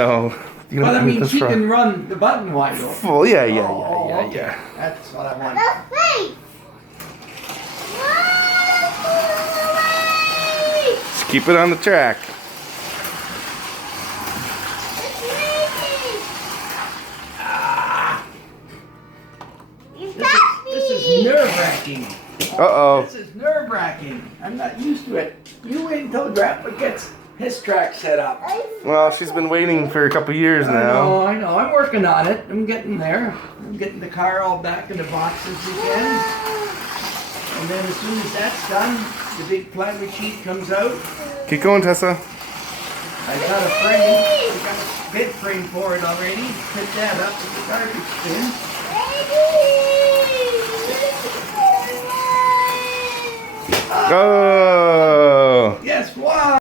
No. You But I don't need mean, this she front. can run the button wide open. Full, yeah. Okay. That's what I want. Just keep it on the track. This is nerve-wracking. Uh-oh. This is nerve-wracking. I'm not used to it. You wait until Grandpa gets his track set up. Well, she's been waiting for a couple years now. I know. I'm working on it. I'm getting there. I'm getting the car all back in the boxes again. And then as soon as that's done, the big plywood sheet comes out. Keep going, Tessa. I got a frame. I got a bed frame for it already. Put that up with the garbage bin. Go! Guess what?